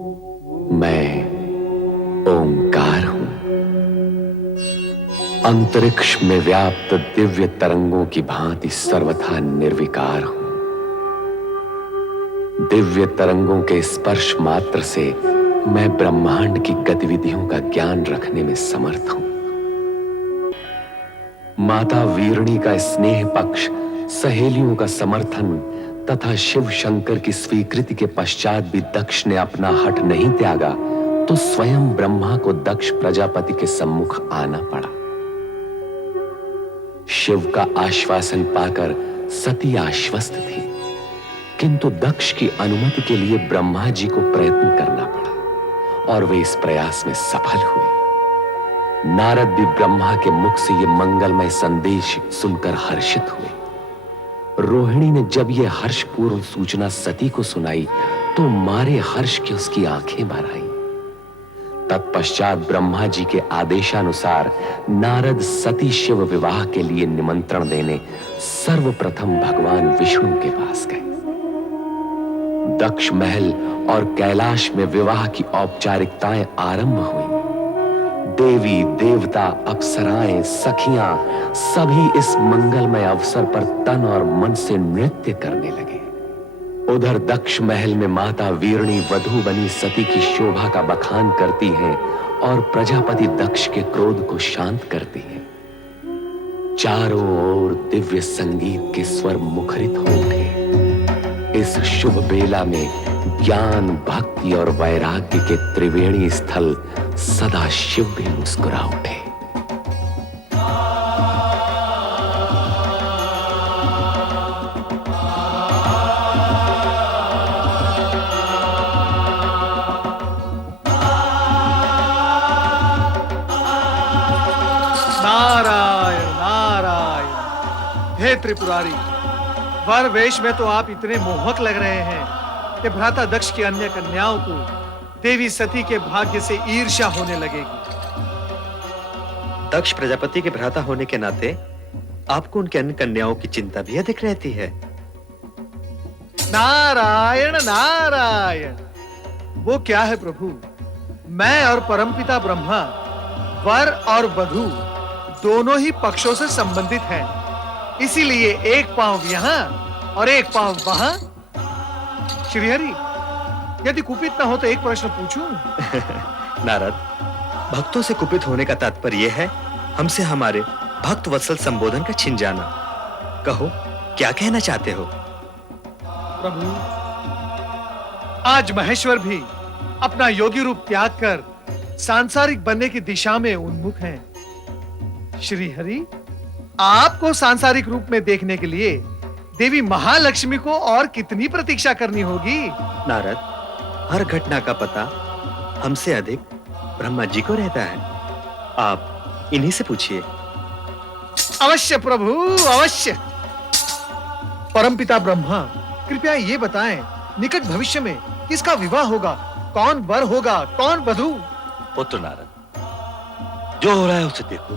मैं ओंकार हूं। अंतरिक्ष में व्याप्त दिव्य तरंगों की भांति सर्वथा निर्विकार हूं। दिव्य तरंगों के स्पर्श मात्र से मैं ब्रह्मांड की गतिविधियों का ज्ञान रखने में समर्थ हूं। माता वीरणी का स्नेह पक्ष, सहेलियों का समर्थन तथा शिव शंकर की स्वीकृति के पश्चात भी दक्ष ने अपना हठ नहीं त्यागा तो स्वयं ब्रह्मा को दक्ष प्रजापति के सम्मुख आना पड़ा। शिव का आश्वासन पाकर सती आश्वस्त थी, किंतु दक्ष की अनुमति के लिए ब्रह्मा जी को प्रयत्न करना पड़ा और वे इस प्रयास में सफल हुए। नारद भी ब्रह्मा के मुख से ये मंगलमय संदेश सुनकर हर्षित हुए। रोहिणी ने जब यह हर्षपूर्ण सूचना सती को सुनाई तो मारे हर्ष की उसकी आंखें भर आईं। तत्पश्चात ब्रह्मा जी के आदेशानुसार नारद सती शिव विवाह के लिए निमंत्रण देने सर्वप्रथम भगवान विष्णु के पास गए। दक्ष महल और कैलाश में विवाह की औपचारिकताएं आरंभ हुई। देवी देवता, अप्सराएं, सखियां सभी इस मंगलमय अवसर पर तन और मन से नृत्य करने लगे। उधर दक्ष महल में माता वीरणी वधू बनी सती की शोभा का बखान करती हैं और प्रजापति दक्ष के क्रोध को शांत करती हैं। चारों ओर दिव्य संगीत के स्वर मुखरित हो उठे। इस शुभ बेला में ज्ञान, भक्ति और वैराग्य के त्रिवेणी स्थल सदा शिव भी मुस्कुरा उठे। नारायण नारायण। हे त्रिपुरारी, वर वेश में तो आप इतने मोहक लग रहे हैं कि भ्राता दक्ष की अन्य कन्याओं को देवी सती के भाग्य से ईर्ष्या होने लगेगी। दक्ष प्रजापति के भ्राता होने के नाते आपको उनके अन्य कन्याओं की चिंता भी अधिक रहती है। नारायण नारायण। वो क्या है प्रभु, मैं और परमपिता ब्रह्मा वर और वधू दोनों ही पक्षों से संबंधित हैं। इसीलिए एक पांव यहां और एक पांव वहां। श्रीहरि, यदि कुपित न हो तो एक प्रश्न पूछूं? नारद, भक्तों से कुपित होने का तात्पर्य यह है हमसे हमारे भक्त वत्सल संबोधन का छिन जाना। कहो, क्या कहना चाहते हो? प्रभु, आज महेश्वर भी अपना योगी रूप त्याग कर सांसारिक बनने की दिशा में उन्मुख हैं। श्री हरि, आपको सांसारिक रूप में देखने के लिए देवी महालक्ष्मी को और कितनी प्रतीक्षा करनी होगी? नारद, हर घटना का पता हमसे अधिक ब्रह्मा जी को रहता है। आप इन्हीं से पूछिए। अवश्य प्रभु, अवश्य। परमपिता ब्रह्मा, कृपया ये बताएं, निकट भविष्य में किसका विवाह होगा? कौन वर होगा, कौन वधू? पुत्र नारद, जो हो रहा है उसे देखो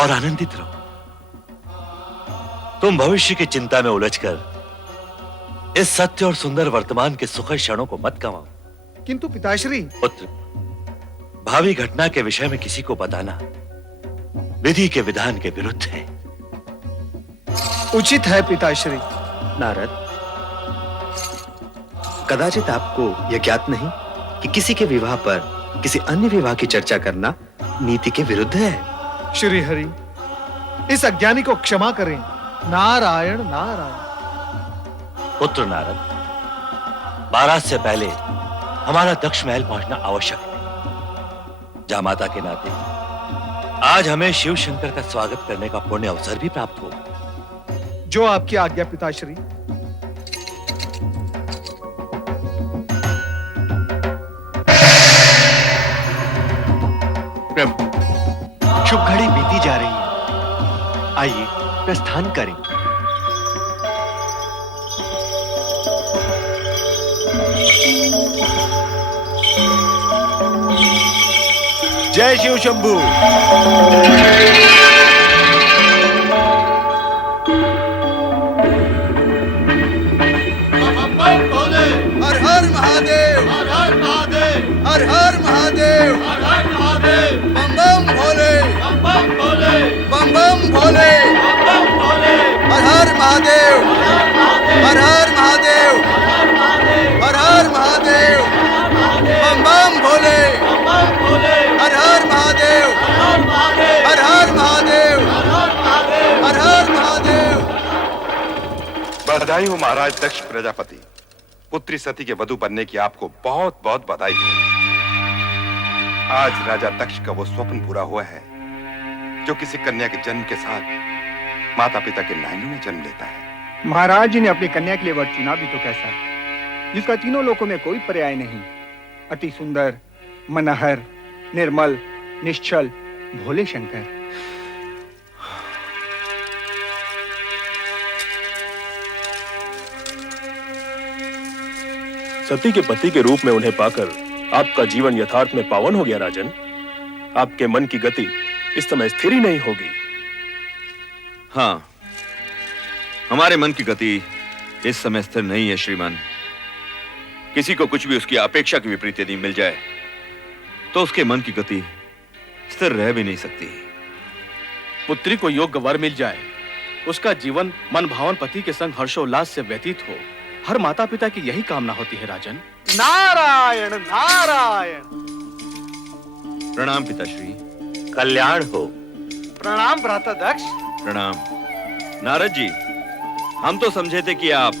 और आनंदित रहो। तुम भविष्य की चिंता में उलझकर इस सत्य और सुंदर वर्तमान के सुखद क्षणों को मत गंवाओ। किंतु पिताश्री। पुत्र, भावी घटना के विषय में किसी को बताना विधि के विधान के विरुद्ध है। उचित है पिताश्री। नारद, कदाचित आपको यह ज्ञात नहीं कि किसी के विवाह पर किसी अन्य विवाह की चर्चा करना नीति के विरुद्ध है। श्री हरि, इस अज्ञानी को क्षमा करें। नारायण नारायण। पुत्र नारद, बारात से पहले हमारा दक्ष महल पहुंचना आवश्यक है। जामाता के नाते आज हमें शिव शंकर का स्वागत करने का पुण्य अवसर भी प्राप्त हो। जो आपकी आज्ञा पिताश्री। प्रभु, शुभ घड़ी बीती जा रही है, आइए प्रस्थान करें। जय शिव शंभू। हर हर महादेव, हर हर महादेव। हर हर महादेव, हर हर महादेव, बम बम भोले, बम बम भोले, बम बम भोले, बम बम भोले, हर हर महादेव, हर हर महादेव, हर हर महादेव, बम बम भोले, बम बम भोले, हर हर महादेव, हर हर महादेव, हर हर महादेव। बधाई हो महाराज दक्ष प्रजापति, पुत्री सती के वधू बनने की आपको बहुत बहुत बधाई हो। आज राजा दक्ष का वो स्वप्न पूरा हुआ है जो किसी कन्या के जन्म के साथ माता पिता के नयनों में जन्म लेता है। महाराज जी ने अपनी कन्या के लिए वर चुना भी तो कैसा, जिसका तीनों लोकों में कोई पर्याय नहीं। अति सुंदर, मनहर, निर्मल, निश्चल, भोले शंकर। सती के पति के रूप में उन्हें पाकर आपका जीवन यथार्थ में पावन हो गया राजन। आपके मन की गति इस समय स्थिर ही नहीं होगी। हाँ, हमारे मन की गति इस समय स्थिर नहीं है श्रीमान। किसी को कुछ भी उसकी अपेक्षा की विपरीत यदि मिल जाए तो उसके मन की गति स्थिर रह भी नहीं सकती। पुत्री को योग्य वर मिल जाए, उसका जीवन मन भावन पति के संग हर्षोल्लास से व्यतीत हो, हर माता पिता की यही कामना होती है राजन। नारायण नारायण। प्रणाम पिताश्री। कल्याण हो। प्रणाम भ्राता दक्ष। प्रणाम। नारद जी, हम तो समझे थे कि आप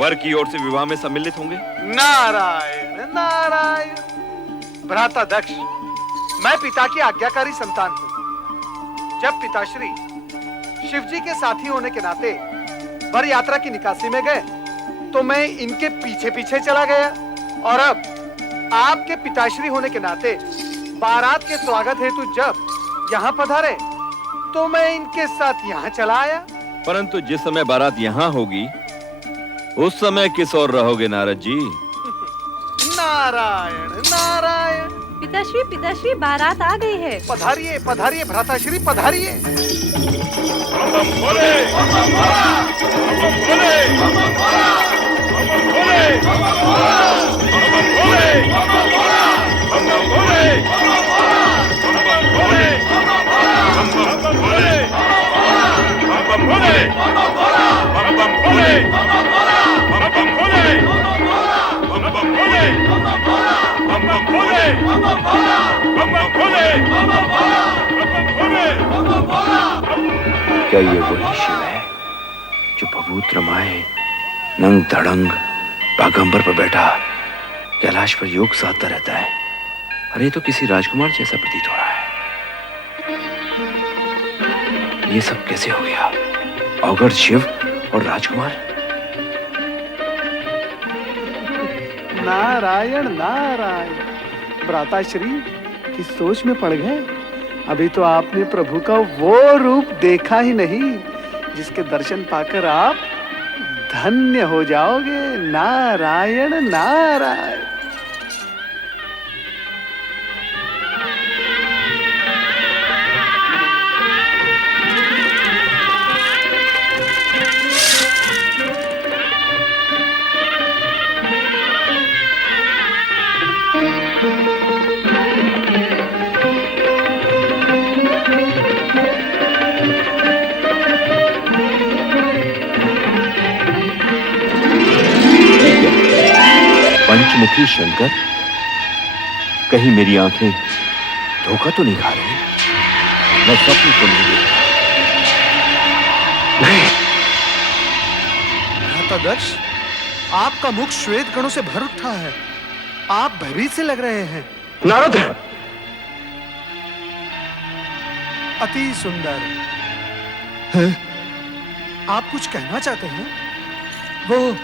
वर की ओर से विवाह में सम्मिलित होंगे। नारायण नारायण। भ्राता दक्ष, मैं पिता की आज्ञाकारी संतान हूँ। जब पिताश्री शिवजी के साथी होने के नाते वर यात्रा की निकासी में गए तो मैं इनके पीछे पीछे चला गया, और अब आपके पिताश्री होने के नाते बारात के स्वागत हेतु जब यहाँ पधारे तो मैं इनके साथ यहाँ चला आया। परंतु जिस समय बारात यहाँ होगी उस समय किस ओर रहोगे नारद जी? नारायण नारायण। पिताश्री पिताश्री, बारात आ गई है। पधारिए पधारिए भ्राताश्री, पधारिए। क्या ये वही शिव है जो भभूत रमाए नंग धड़ंग बागंबर पर बैठा कैलाश पर योग साधता रहता है? अरे तो किसी राजकुमार जैसा प्रतीत हो रहा है। ये सब कैसे हो गया? औगड़ शिव और राजकुमार। नारायण नारायण। भ्राताश्री किस सोच में पड़ गए? अभी तो आपने प्रभु का वो रूप देखा ही नहीं जिसके दर्शन पाकर आप धन्य हो जाओगे। नारायण नारायण। पंचमुखी शंकर, कहीं मेरी आंखें धोखा तो नहीं खा रही? मैं स्वप्न तो नहीं देख रहा? नहीं। भ्राता दक्ष, आपका मुख श्वेत कणों से भर उठा है। आप भयभीत से लग रहे हैं। नारद, अति सुंदर है? आप कुछ कहना चाहते हैं? वो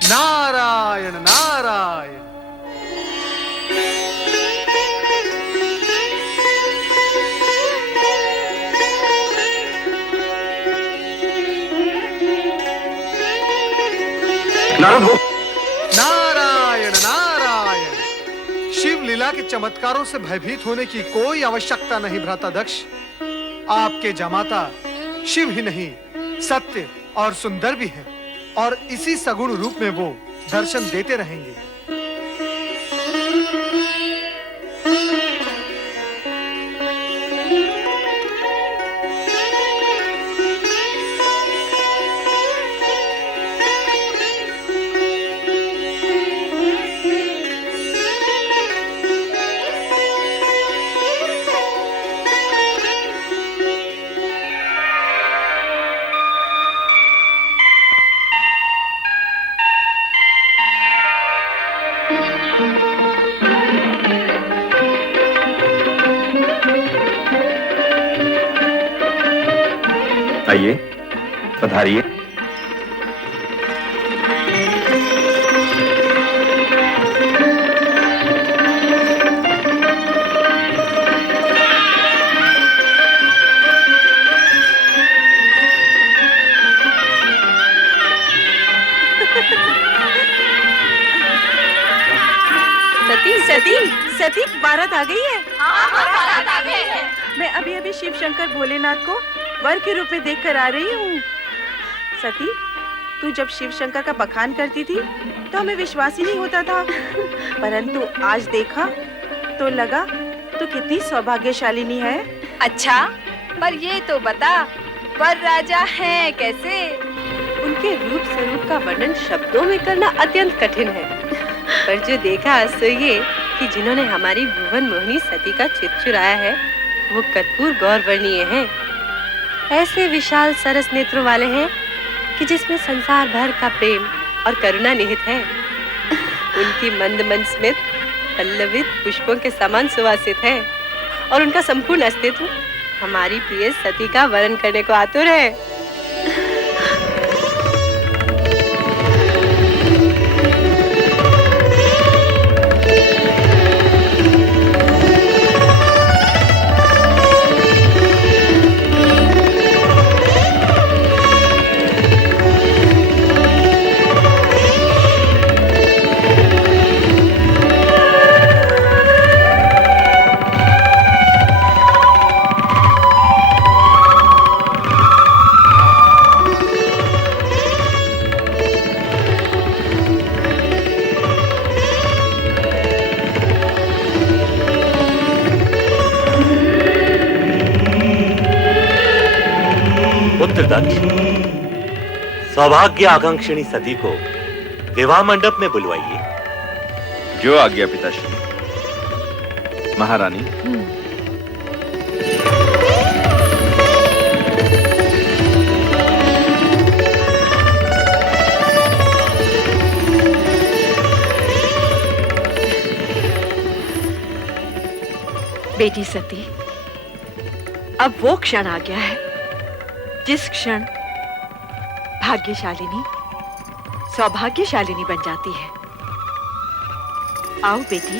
नारायण नारायण। नारद हो। नारायण नारायण। शिव लीला के चमत्कारों से भयभीत होने की कोई आवश्यकता नहीं भ्राता दक्ष। आपके जमाता शिव ही नहीं, सत्य और सुंदर भी है, और इसी सगुण रूप में वो दर्शन देते रहेंगे। आइए, पधारिए। सती सती सती बारात आ गई है। बारात आ गई है। मैं अभी अभी शिव शंकर भोलेनाथ को वर के रूप में देखकर आ रही हूँ। सती, तू जब शिव शंकर का बखान करती थी तो हमें विश्वास ही नहीं होता था, परंतु आज देखा तो लगा तू कितनी सौभाग्यशालिनी है। अच्छा, पर ये तो बता, वर राजा हैं कैसे? उनके रूप स्वरूप का वर्णन शब्दों में करना अत्यंत कठिन है, पर जो देखा सो ये कि जिन्होंने हमारी भुवन मोहिनी सती का चित चुराया है वो कर्पूर गौरवर्णीय हैं। ऐसे विशाल सरस नेत्रों वाले हैं कि जिसमें संसार भर का प्रेम और करुणा निहित है। उनकी मंद मंद स्मित पल्लवित पुष्पों के समान सुवासित है और उनका संपूर्ण अस्तित्व हमारी प्रिय सती का वरण करने को आतुर है। पुत्र दक्ष, सौभाग्य आकांक्षिणी सती को विवाह मंडप में बुलवाइए। जो आज्ञा पिताश्री। महारानी, बेटी सती, अब वो क्षण आ गया है जिस क्षण भाग्यशालिनी सौभाग्यशालिनी बन जाती है। आओ बेटी।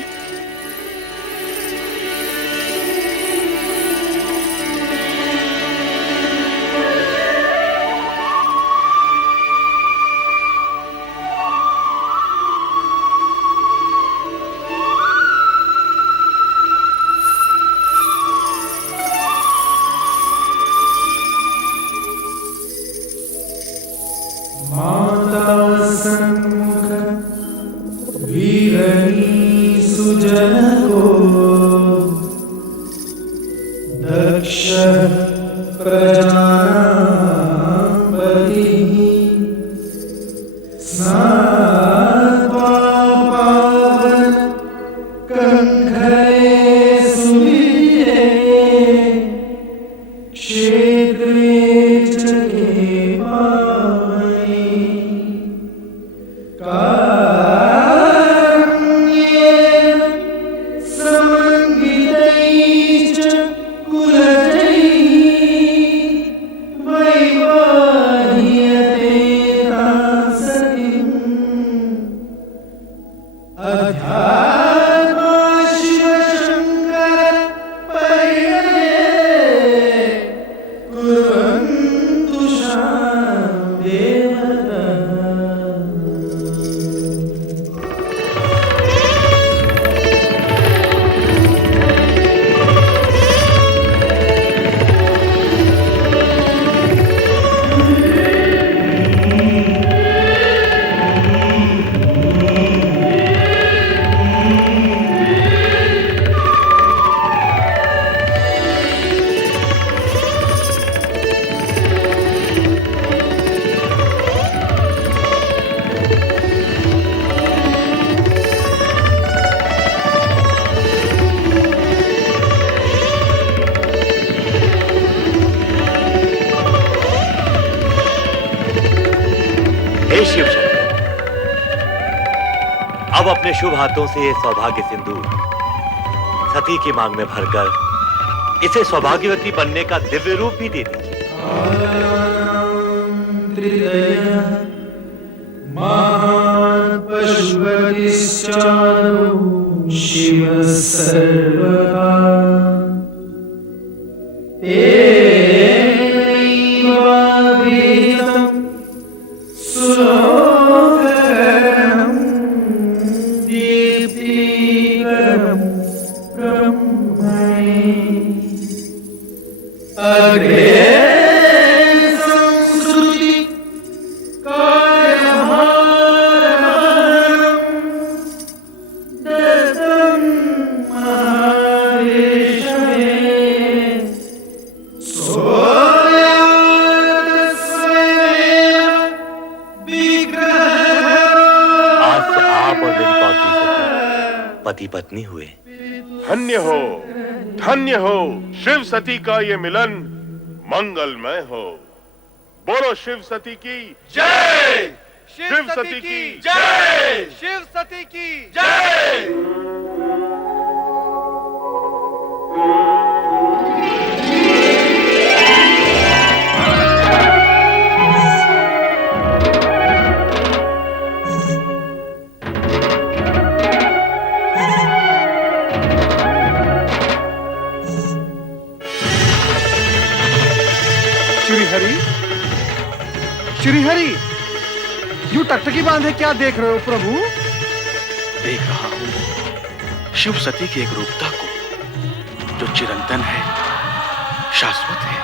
शिव शंकर, अब अपने शुभ हाथों से ये सौभाग्य सिंदूर सती की मांग में भरकर इसे सौभाग्यवती बनने का दिव्य रूप भी दे दीजिए। आज से आप और मेरी पौत्री सती पति पत्नी हुए। धन्य हो शिव सती का ये मिलन मंगलमय हो। बोलो शिव सती की जय, शिव सती की जय, शिव सती की जय। श्रीहरि, श्रीहरि, यूं टकटकी बांधे क्या देख रहे हो प्रभु? देख रहा हूं शिव सती की एक रूपता को जो चिरंतन है, शाश्वत है।